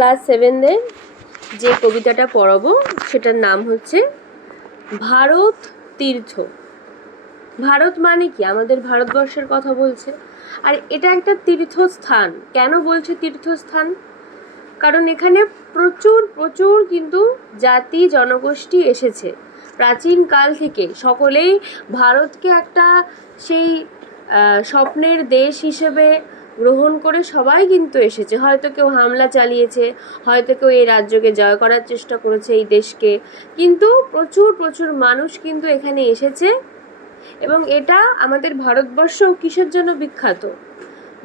Class সেভেনে যে কবিতাটা পড়াবো, সেটার নাম হচ্ছে ভারত তীর্থ। ভারত মানে কি? আমাদের ভারতবর্ষের কথা বলছে। আর এটা একটা তীর্থস্থান। কেন বলছে তীর্থস্থান? কারণ এখানে প্রচুর প্রচুর কিন্তু জাতি, জনগোষ্ঠী এসেছে। প্রাচীন কাল থেকে সকলেই ভারতকে একটা সেই স্বপ্নের দেশ হিসেবে গ্রহণ করে সবাই কিন্তু এসেছে। হয়তো কেউ হামলা চালিয়েছে, হয়তো কেউ এই রাজ্যকে জয় করার চেষ্টা করেছে এই দেশকে। কিন্তু প্রচুর প্রচুর মানুষ কিন্তু এখানে এসেছে এবং এটা আমাদের ভারতবর্ষ কিসের জন্য বিখ্যাত?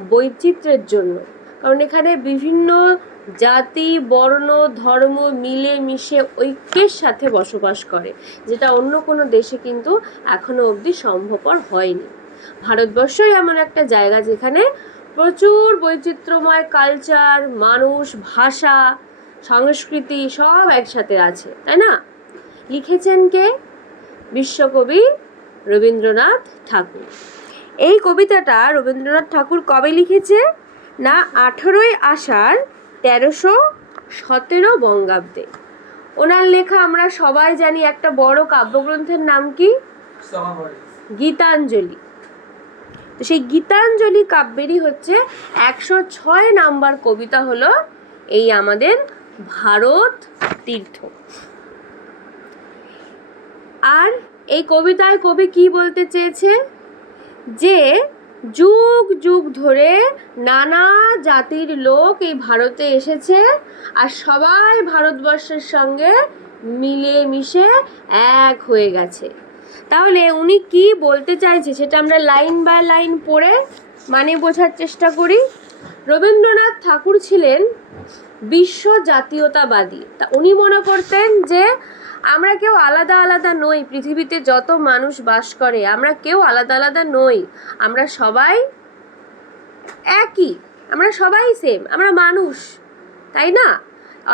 বৈচিত্র্যের জন্য। কারণ এখানে বিভিন্ন জাতি, বর্ণ, ধর্ম মিলে মিশে ঐক্যের সাথে বসবাস করে, যেটা অন্য কোনো দেশে কিন্তু এখনও অবধি সম্ভবপর হয়নি। ভারতবর্ষই এমন একটা জায়গা যেখানে প্রচুর বৈচিত্র্যময় কালচার মানুষ ভাষা সংস্কৃতি সব একসাথে আছে তাই না? লিখেছেন কে? বিশ্বকবি রবীন্দ্রনাথ ঠাকুর। এই কবিতাটা রবীন্দ্রনাথ ঠাকুর কবে লিখেছে? না আঠেরোই আষাঢ় তেরোশো সতেরো বঙ্গাব্দে। ওনার লেখা আমরা সবাই জানি একটা বড় কাব্যগ্রন্থের নাম কি? গীতাঞ্জলি। তো সেই গীতাঞ্জলি কাব্যেরই হচ্ছে একশো ছয় নাম্বার কবিতা হলো এই আমাদের ভারত তীর্থ। আর এই কবিতায় কবি কি বলতে চেয়েছে? যে যুগ যুগ ধরে নানা জাতির লোক এই ভারতে এসেছে আর সবাই ভারতবর্ষের সঙ্গে মিলে মিশে এক হয়ে গেছে। তাহলে উনি কি বলতে চাইছে সেটা আমরা লাইন বাই লাইন পড়ে মানে বোঝার চেষ্টা করি। রবীন্দ্রনাথ ঠাকুর ছিলেন বিশ্ব জাতীয়তাবাদী তা উনি মনে করতেন যে আমরা কেউ আলাদা আলাদা নই, পৃথিবীতে যত মানুষ বাস করে, আমরা কেউ আলাদা আলাদা নই। আমরা সবাই একই, আমরা সবাই সেম আমরা মানুষ, তাই না?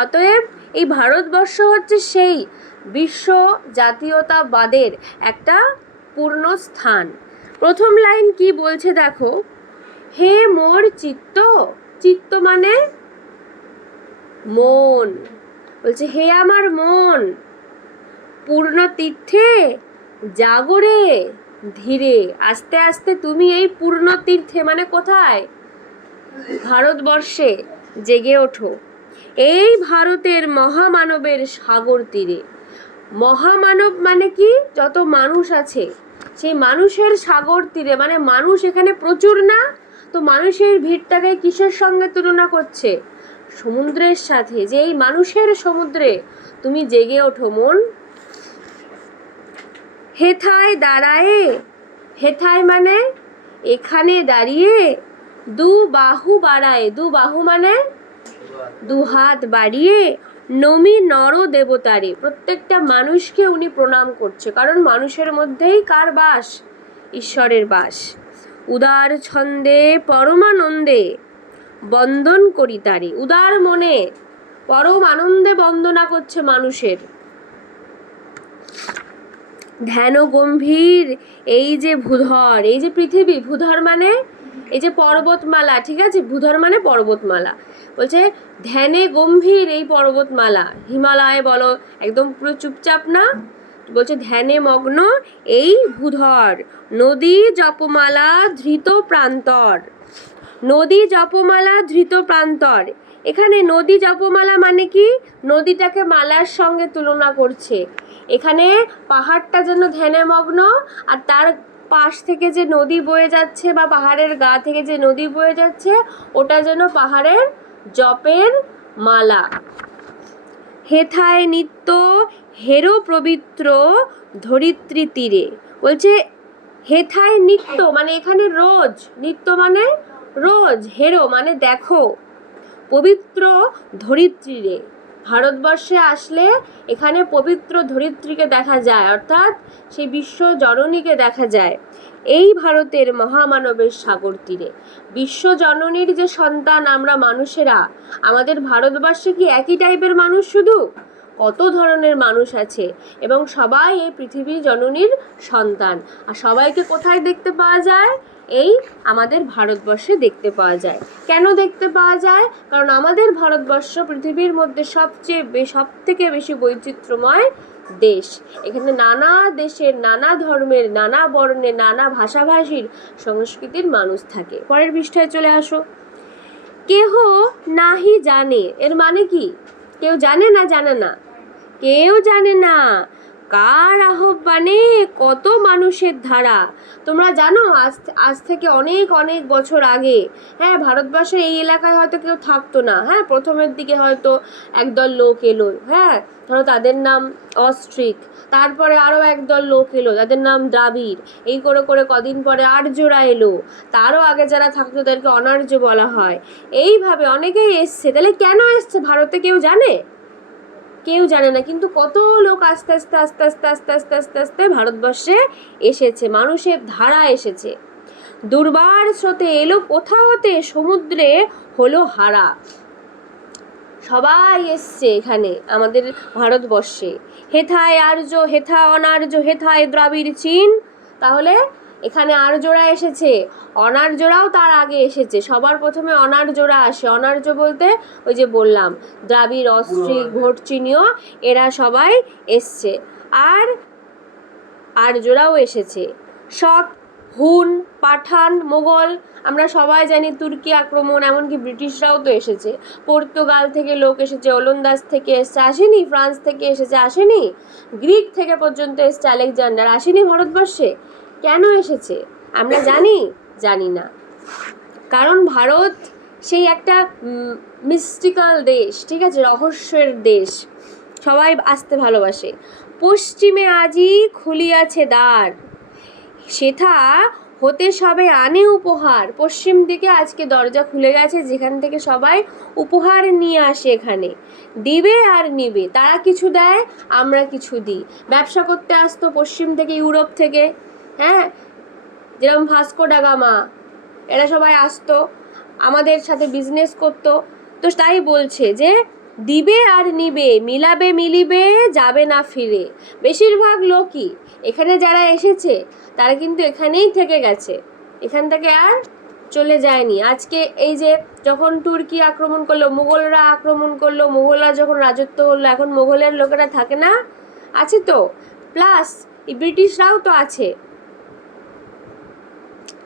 অতএব এই ভারতবর্ষ হচ্ছে সেই বিশ্ব জাতীয়তাবাদের একটা পূর্ণ স্থান প্রথম লাইন কি বলছে দেখো? হে মোর চিত্ত চিত্ত মানে মন। বলছে, হে আমার মন, পূর্ণ তীর্থে জাগরে ধীরে। আস্তে আস্তে তুমি এই পূর্ণ তীর্থে মানে কোথায়? ভারতবর্ষে জেগে ওঠো। এই ভারতের মহামানবের সাগর তীরে। মহামানব মানে কি? যত মানুষ আছে, সেই মানুষের সাগর তীরে মানে মানুষ এখানে প্রচুর না? তো মানুষের ভিড়টাকে কিসের সঙ্গে তুলনা করছে? সমুদ্রের সাথে। যে এই মানুষের সমুদ্রে তুমি জেগে ওঠো মন, হেথায় দাঁড়ায়ে, হেথায় মানে এখানে দাঁড়িয়ে, দু বাহু বাড়ায়। দু বাহু মানে দু হাত বাড়িয়ে নমি নর দেবতারে। প্রত্যেকটা মানুষকে উনি প্রণাম করছে, কারণ মানুষের মধ্যেই কার বাস? ঈশ্বরের বাস। উদার ছন্দে পরমানন্দে বন্দন করি তারে। উদার মনে পরম আনন্দে বন্দনা করছে মানুষের। ধ্যান গম্ভীর, এই যে ভূধর, এই যে পৃথিবী, ভূধর মানে এই যে পর্বতমালা, ঠিক আছে? ভূধর মানে পর্বতমালা। বলছে, ধ্যানে গম্ভীর এই পর্বতমালা। হিমালয় বলো, একদম পুরো চুপচাপ না? বলছে, ধ্যানে মগ্ন এই ভূধর। নদী জপমালা ধৃত প্রান্তর। নদী জপমালা ধৃত প্রান্তর। এখানে নদী জপমালা মানে কি? নদীটাকে মালার সঙ্গে তুলনা করছে। এখানে পাহাড়টা যেন ধ্যানে মগ্ন, আর তার পাশ থেকে যে নদী বয়ে যাচ্ছে বা পাহাড়ের গা থেকে যে নদী বয়ে যাচ্ছে, ওটা যেন পাহাড়ের জপের মালা। হেথায় নিত্য হেরো পবিত্র ধরিত্রী তীরে। বলছে, হেথায় নিত্য মানে এখানে রোজ। নিত্য মানে রোজ, হেরো মানে দেখো, পবিত্র ধরিত্রীরে। ভারতবর্ষে আসলে এখানে পবিত্র ধরিত্রীকে দেখা যায়, অর্থাৎ সেই বিশ্ব জননীকে দেখা যায়। এই ভারতের মহামানবের সাগর তীরে। বিশ্ব জননীর যে সন্তান আমরা মানুষেরা, আমাদের ভারতবর্ষে কি একই টাইপের মানুষ শুধু? কত ধরনের মানুষ আছে এবং সবাই এই পৃথিবী জননীর সন্তান। আর সবাইকে কোথায় দেখতে পাওয়া যায়? এই আমাদের ভারতবর্ষে দেখতে পাওয়া যায়। কেন দেখতে পাওয়া যায়? কারণ আমাদের ভারতবর্ষ পৃথিবীর মধ্যে সবচেয়ে সব থেকে বেশি বৈচিত্র্যময় দেশ। এখানে নানা দেশের নানা ধর্মের, নানা বর্ণের, নানা ভাষাভাষীর সংস্কৃতির মানুষ থাকে। পরের পৃষ্ঠায় চলে আসো। কেহ নাহি জানে, এর মানে কি? কেউ জানে না জানে না। কেউ জানে না কার আহ্বানে কত মানুষের ধারা? তোমরা জানো, আজ আজ থেকে অনেক অনেক বছর আগে হ্যাঁ ভারতবর্ষের এই এলাকায় হয়তো কেউ থাকতো না হ্যাঁ প্রথমের দিকে হয়তো একদল লোক এলো হ্যাঁ ধরো তাদের নাম অস্ট্রিক, তারপরে আরও একদল লোক এলো তাদের নাম দ্রাবিড়, এই করে করে কদিন পরে আর্যরা এলো, তারও আগে যারা থাকতো তাদেরকে অনার্য বলা হয়। এইভাবে অনেকেই এসছে, তাহলে কেন এসছে? ভারতে কেউ জানে? কেউ জানে না, কিন্তু কত লোক আস্তে আস্তে আস্তে আস্তে আস্তে আস্তে আস্তে আস্তে ভারতবর্ষে এসেছে, মানুষের ধারা এসেছে। দুর্বার স্রোতে এলো, কোথাও হতে সমুদ্রে হলো হারা। সবাই এসছে এখানে, আমাদের ভারতবর্ষে। হেথায় আর্য হেথা অনার্য, হেথায় দ্রাবিড় চীন, তাহলে এখানে আর্যরা এসেছে। অনার্যরাও তার আগে এসেছে। সবার প্রথমে অনার্যরা আসে। অনার্য বলতে ওই যে বললাম দ্রাবিড় অস্ট্রিক ভোটচিনীয় এরা সবাই এসছে। আর আর্যরাও এসেছে। শক হুন পাঠান মোগল আমরা সবাই জানি তুর্কি আক্রমণ এমনকি ব্রিটিশরাও তো এসেছে। পর্তুগাল থেকে লোক এসেছে ওলন্দাজ থেকে এসছে আসেনি ফ্রান্স থেকে এসেছে আসেনি গ্রিক থেকে পর্যন্ত এসছে আলেকজান্ডার আসেনি ভারতবর্ষে। কেন এসেছে? আমরা জানি? জানি না। কারণ ভারত সেই একটা মিস্টিক্যাল দেশ, ঠিক আছে? রহস্যের দেশ। সবাই আসতে ভালোবাসে। পশ্চিমে আজি খুলিয়াছে দ্বার। সেথা হতে সবে আনে উপহার। পশ্চিম দিকে আজকে দরজা খুলে গেছে, যেখান থেকে সবাই উপহার নিয়ে আসে এখানে। দিবে আর নিবে, তারা কিছু দেয়, আমরা কিছু দিই। ব্যবসা করতে আসতো পশ্চিম থেকে, ইউরোপ থেকে। হ্যাঁ? যেরকম ভাস্কো ডাগামা এরা সবাই আসতো, আমাদের সাথে বিজনেস করতো। তো তাই বলছে যে, দিবে আর নিবে, মিলাবে মিলিবে, যাবে না ফিরে। বেশিরভাগ লোকই এখানে যারা এসেছে, তারা কিন্তু এখানেই থেকে গেছে। এখান থেকে আর চলে যায়নি। আজকে এই যে যখন তুর্কি আক্রমণ করল, মুঘলরা আক্রমণ করল, মুঘলরা যখন রাজত্ব করল, এখন মুঘলের লোকেরা থাকে না? আছে তো? প্লাস ব্রিটিশরাও তো আছে।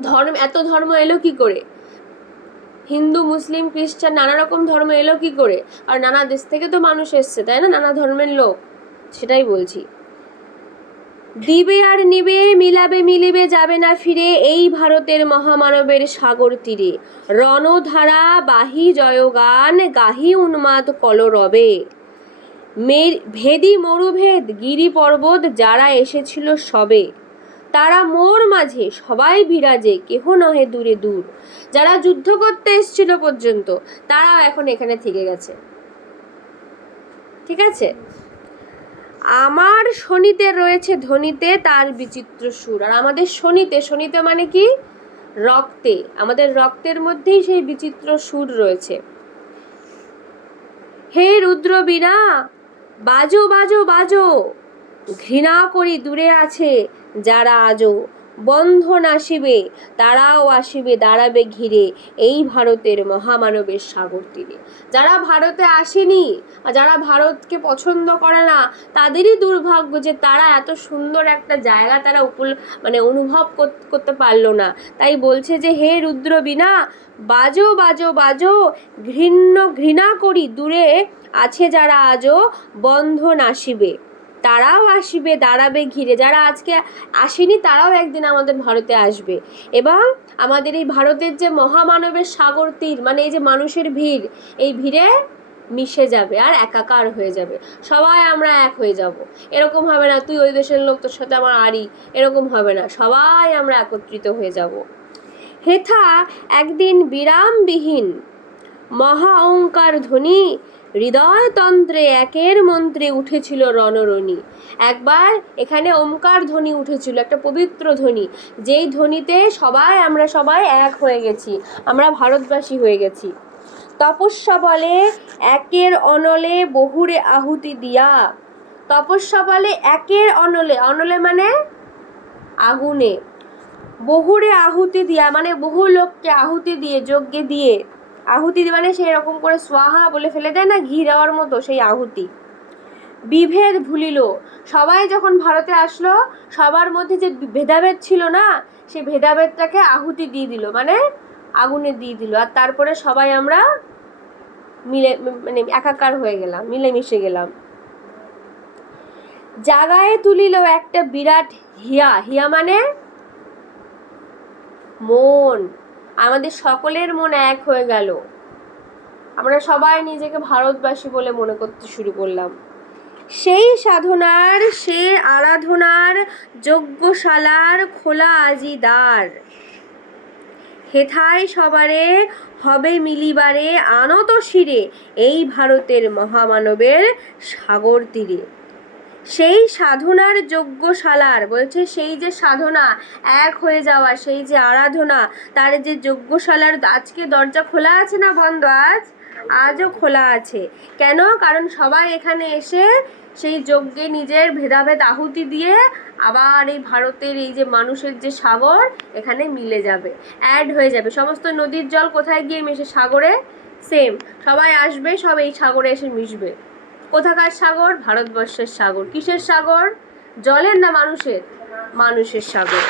ধর্ম, এত ধর্ম এলো কি করে? হিন্দু, মুসলিম, খ্রিস্টান, নানা রকম ধর্ম এলো কি করে? আর নানা দেশ থেকে তো মানুষ এসছে, তাই না? নানা ধর্মের লোক, সেটাই বলছি। দিবে আর নিবে, মিলাবে, মিলিবে, যাবে না ফিরে এই ভারতের মহামানবের সাগর তীরে। রণধারা বাহি জয়গান, গাহি উন্মাদ কলরবে মের, ভেদি মরুভেদ, গিরি পর্বত, যারা এসেছিল সবে। তারা মোর মাঝে, সবাই বিরাজে, কেহ নহে দূরে দূর। যারা যুদ্ধ করতে এসেছিল পর্যন্ত, তারাও এখন এখানে থেকে গেছে। ঠিক আছে? আমার শনিতে রয়েছে ধনিতে তার বিচিত্র সুর। আর আমাদের শনিতে শনিতে মানে কি? রক্তে। আমাদের রক্তের মধ্যেই সেই বিচিত্র সুর রয়েছে। হে রুদ্র বীণা, বাজো বাজো বাজো। ঘৃণা করি, দূরে আছে। যারা আজও বন্ধন আসিবে, তারাও আসিবে দাঁড়াবে ঘিরে এই ভারতের মহামানবের সাগর তীরে। যারা ভারতে আসেনি আর যারা ভারতকে পছন্দ করে না, তাদেরই দুর্ভাগ্য যে তারা এত সুন্দর একটা জায়গা তারা উপল মানে অনুভব করতে পারল না। তাই বলছে যে, হে রুদ্র বিনা বাজো বাজো বাজো, ঘৃণ্য, ঘৃণা করি, দূরে আছে যারা আজও বন্ধন আসিবে। তারাও আসবে, দাঁড়াবে ঘিরে। যারা আজকে আসেনি, তারাও একদিন আমাদের ভারতে আসবে। এবং আমাদের এই ভারতের যে মহামানবের সাগর তীর মানে এই যে মানুষের ভিড়, এই ভিড়ে মিশে যাবে আর একাকার হয়ে যাবে। সবাই আমরা এক হয়ে যাব। এরকম হবে না, তুই ওই দেশের লোক, তোর সাথে আমার আড়ি। এরকম হবে না, সবাই আমরা একত্রিত হয়ে যাব। হেথা একদিন বিরামবিহীন, মহা ওঙ্কার ধ্বনি হৃদয়তন্ত্রে একের মন্ত্রে উঠেছিল রণরণী। একবার এখানে ওমকার ধ্বনি উঠেছিল, একটা পবিত্র ধ্বনি। যেই ধ্বনিতে সবাই, আমরা সবাই এক হয়ে গেছি, আমরা ভারতবাসী হয়ে গেছি। তপস্যা বলে, একের অনলে বহুরে আহুতি দিয়া। তপস্যা বলে, একের অনলে অনলে মানে আগুনে। বহুরে আহুতি দিয়া মানে বহু লোককে আহুতি দিয়ে, যজ্ঞে দিয়ে। আহুতি মানে সেই রকম করে সোয়াহা বলে ফেলে দেয় না, ঘি দেওয়ার মতো সেই আহুতি। বিভেদ ভুলিল। সবাই যখন ভারতে আসলো, সবার মধ্যে যে ভেদাভেদ ছিল না, সেই ভেদাভেদটাকে আহুতি দিয়ে দিল মানে আগুনে দিয়ে দিল। আর তারপরে সবাই আমরা মিলে মানে একাকার হয়ে গেলাম, মিলেমিশে গেলাম। জাগায় তুলিল একটা বিরাট হিয়া। হিয়া মানে মন। আমাদের সকলের মন এক হয়ে গেল। আমরা সবাই নিজেকে ভারতবাসী বলে মনে করতে শুরু করলাম। সেই সাধনার সে আরাধনার, যজ্ঞশালার খোলা আজি দ্বার। হেথায় সবারে, হবে মিলিবারে, আনত শিরে এই ভারতের মহামানবের সাগর তীরে। সেই সাধনার যজ্ঞশালার, বলছে সেই যে সাধনা এক হয়ে যাওয়া, সেই যে আরাধনা, তার যে যজ্ঞশালার আজকে দরজা খোলা আছে না বন্ধ? আজ? আজও খোলা আছে। কেন? কারণ সবাই এখানে এসে সেই যজ্ঞে নিজের ভেদাভেদ আহুতি দিয়ে আবার এই ভারতের এই যে মানুষের যে সাগর, এখানে মিলে যাবে অ্যাড হয়ে যাবে। সমস্ত নদীর জল কোথায় গিয়ে মিশে? সাগরে? সেম সবাই আসবে, সব এই সাগরে এসে মিশবে। কোথাকার সাগর? ভারতবর্ষের সাগর। কিসের সাগর? জলের না মানুষের? মানুষের সাগর।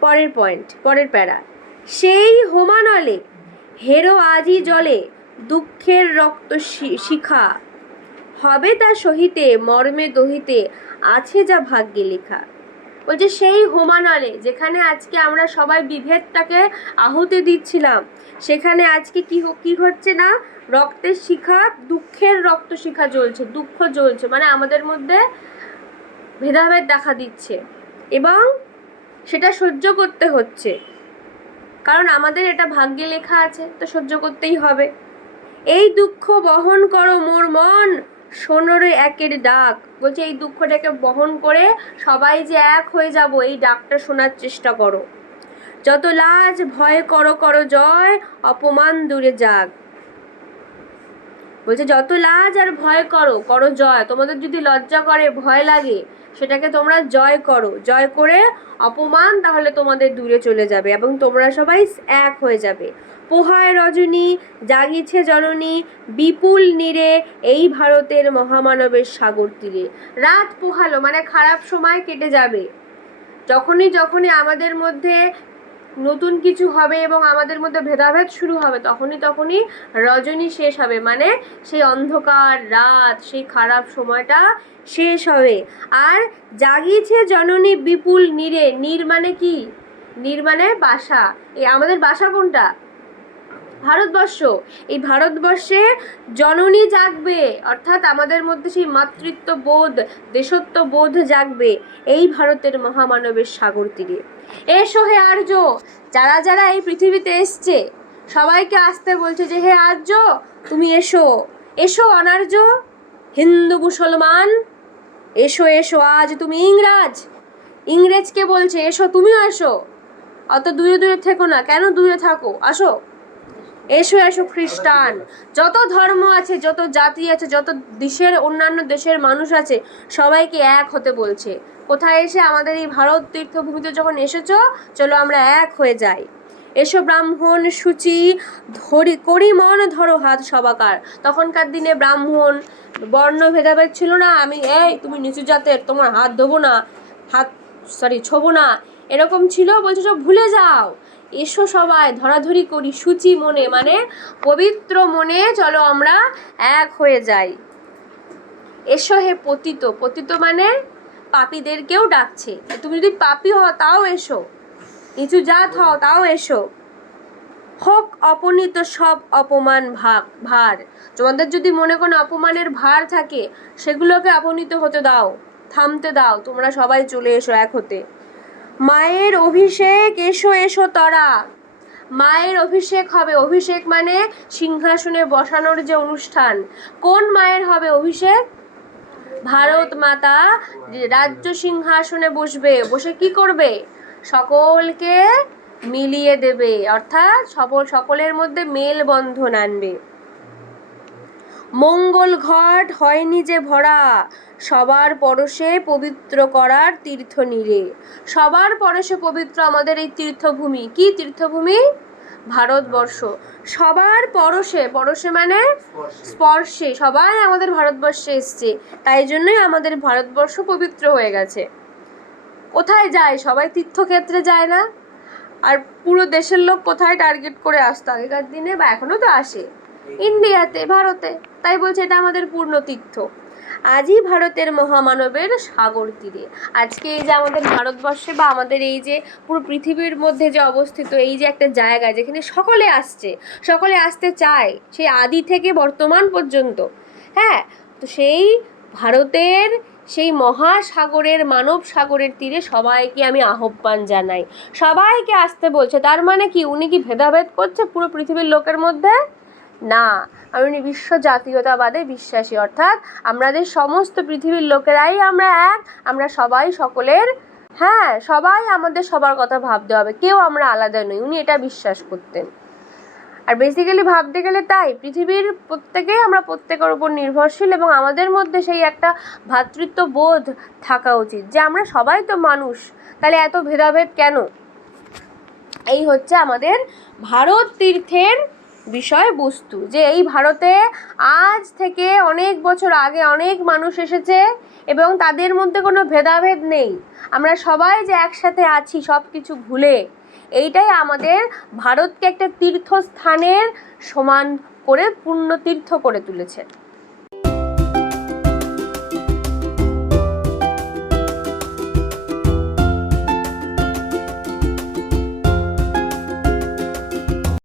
পরের পয়েন্ট পরের প্যারা। সেই হোমানলে হেরো আজি জলে দুঃখের রক্ত শিখা। হবে তা সহিতে, মর্মে দহিতে, আছে যা ভাগ্যে লেখা। বলছে, সেই হোমানলে যেখানে আজকে আমরা সবাই বিভেদটাকে আহুতি দিচ্ছিলাম, সেখানে আজকে কি কি হচ্ছে না? রক্তের শিখা, দুঃখের রক্ত শিখা জ্বলছে, দুঃখ জ্বলছে মানে আমাদের মধ্যে ভেদাভেদ দেখা দিচ্ছে এবং সেটা সহ্য করতে হচ্ছে। কারণ আমাদের এটা ভাগ্যে লেখা আছে, তো সহ্য করতেই হবে। এই দুঃখ বহন করো মোর মন সোনরে একের ডাক। বলছে, এই দুঃখটাকে বহন করে সবাই যে এক হয়ে যাব, এই ডাকটা শোনার চেষ্টা করো। যত লাজ, ভয়, করো করো, জয়, অপমান দূরে যাক। বলছে, যত লাজ আর ভয় করো করো জয়। তোমাদের যদি লজ্জা করে, ভয় লাগে, সেটাকে তোমরা জয় করো। জয় করে অপমান, তাহলে তোমাদের দূরে চলে যাবে এবং তোমরা সবাই এক হয়ে যাবে। পোহায় রজনী, জাগিছে জননী, বিপুল নীরে এই ভারতের মহামানবের সাগর তীরে। রাত পোহালো মানে খারাপ সময় কেটে যাবে। যখনই যখনই আমাদের মধ্যে নতুন কিছু হবে এবং আমাদের মধ্যে ভেদাভেদ শুরু হবে, তখনই তখনই রজনী শেষ হবে। মানে সেই অন্ধকার রাত, সেই খারাপ সময়টা শেষ হবে। আর জাগিয়েছে জননী বিপুল নীরে, নীর মানে কি? নীর মানে বাসা। এই আমাদের বাসা কোনটা? ভারতবর্ষ। এই ভারতবর্ষে জননী জাগবে, অর্থাৎ আমাদের মধ্যে সেই মাতৃত্ব বোধ দেশত্ব বোধ জাগবে এই ভারতের মহামানবের সাগর তীরে। এসো হে আর্য, যারা যারা এই পৃথিবীতে এসছে, সবাইকে আসতে বলছে যে, হে আর্য, তুমি এসো। এসো অনার্য, হিন্দু মুসলমান, এসো এসো আজ তুমি ইংরাজ। ইংরেজকে বলছে, এসো তুমিও এসো। অত দূরে দূরে থেকো না, কেন দূরে থাকো? আসো। এসো এসো খ্রিস্টান। যত ধর্ম আছে, যত জাতি আছে, যত দেশের, অন্যান্য দেশের মানুষ আছে, সবাইকে এক হতে বলছে। কোথায় এসে আমাদের এই ভারত তীর্থভূমিতে যখন এসেছ, চলো আমরা এক হয়ে যাই। এসো ব্রাহ্মণ সূচি, ধরি করি মন, ধরো হাত সবাকার। তখনকার দিনে ব্রাহ্মণ, বর্ণ ভেদাভেদ ছিল না। আমি, এই, তুমি নিচু জাতের, তোমার হাত ধোবো না, হাত সরি ছোবো না। এরকম ছিল, বলছে ভুলে যাও। এসো সবাই, ধরাধরি করি, সূচি মনে মানে পবিত্র মনে চলো আমরা এক হয়ে যাই। এসো হে পতিত পতিত মানে পাপীদেরকেও ডাকছে। তুমি যদি পাপী হও, তাও এসো। নিচু জাত হও, তাও এসো। হোক অপনীত সব অপমান ভাগ, ভার। তোমাদের যদি মনে কোনো অপমানের ভার থাকে, সেগুলোকে অপনীত হতে দাও, থামতে দাও, তোমরা সবাই চলে এসো এক হতে। মায়ের অভিষেক, এসো এসো তরা। মায়ের অভিষেক হবে, অভিষেক মানে সিংহাসনে বসানোর যে অনুষ্ঠান। কোন মায়ের হবে অভিষেক? ভারত মাতা রাজ্য সিংহাসনে বসবে। বসে কি করবে? সকলকে মিলিয়ে দেবে। অর্থাৎ সকল সকলের মধ্যে মেলবন্ধন আনবে। মঙ্গল ঘট হয়নি যে ভরা। সবার পরশে পবিত্র করার তীর্থ নীরে। সবার পরশে পবিত্র আমাদের এই তীর্থভূমি। কি তীর্থভূমি? ভারতবর্ষ। সবার পরশে পরশে মানে? স্পর্শে। সবাই আমাদের ভারতবর্ষে এসছে। তাই জন্যই আমাদের ভারতবর্ষ পবিত্র হয়ে গেছে। কোথায় যায়? সবাই তীর্থক্ষেত্রে যায় না? আর পুরো দেশের লোক কোথায় টার্গেট করে আসতো? আগেকার দিনে বা এখনও তো আসে। ইন্ডিয়াতে ভারতে। তাই বলছে এটা আমাদের পূর্ণ তীর্থ। আজই ভারতের মহামানবের সাগর তীরে। আজকে এই যে আমাদের ভারতবর্ষে বা আমাদের এই যে পুরো পৃথিবীর মধ্যে যে অবস্থিত এই যে একটা জায়গা যেখানে সকলে আসছে, সকলে আসতে চায়, সেই আদি থেকে বর্তমান পর্যন্ত। হ্যাঁ তো সেই ভারতের, সেই মহাসাগরের, মানব সাগরের তীরে সবাইকে আমি আহ্বান জানাই। সবাইকে আসতে বলছে, তার মানে কি উনি কি ভেদাভেদ করছে পুরো পৃথিবীর লোকের মধ্যে? না আমি উনি বিশ্ব জাতীয়তাবাদে বিশ্বাসী, অর্থাৎ আমাদের সমস্ত পৃথিবীর লোকেরাই আমরা এক, আমরা সবাই সকলের হ্যাঁ সবাই আমাদের সবার কথা ভাবতে হবে, কেউ আমরা আলাদা নই, উনি এটা বিশ্বাস করতেন। আর বেসিক্যালি ভাবতে গেলে তাই, পৃথিবীর প্রত্যেকেই আমরা প্রত্যেকের উপর নির্ভরশীল এবং আমাদের মধ্যে সেই একটা ভ্রাতৃত্ব বোধ থাকা উচিত যে আমরা সবাই তো মানুষ, তাহলে এত ভেদাভেদ কেন? এই হচ্ছে আমাদের ভারত তীর্থের বিষয়বস্তু যে এই ভারতে আজ থেকে অনেক বছর আগে অনেক মানুষ এসেছে এবং তাদের মধ্যে কোনো ভেদাভেদ নেই। আমরা সবাই যে একসাথে আছি সব কিছু ভুলে, এইটাই আমাদের ভারতকে একটা তীর্থস্থানের সমান করে, পূর্ণ তীর্থ করে তুলেছে।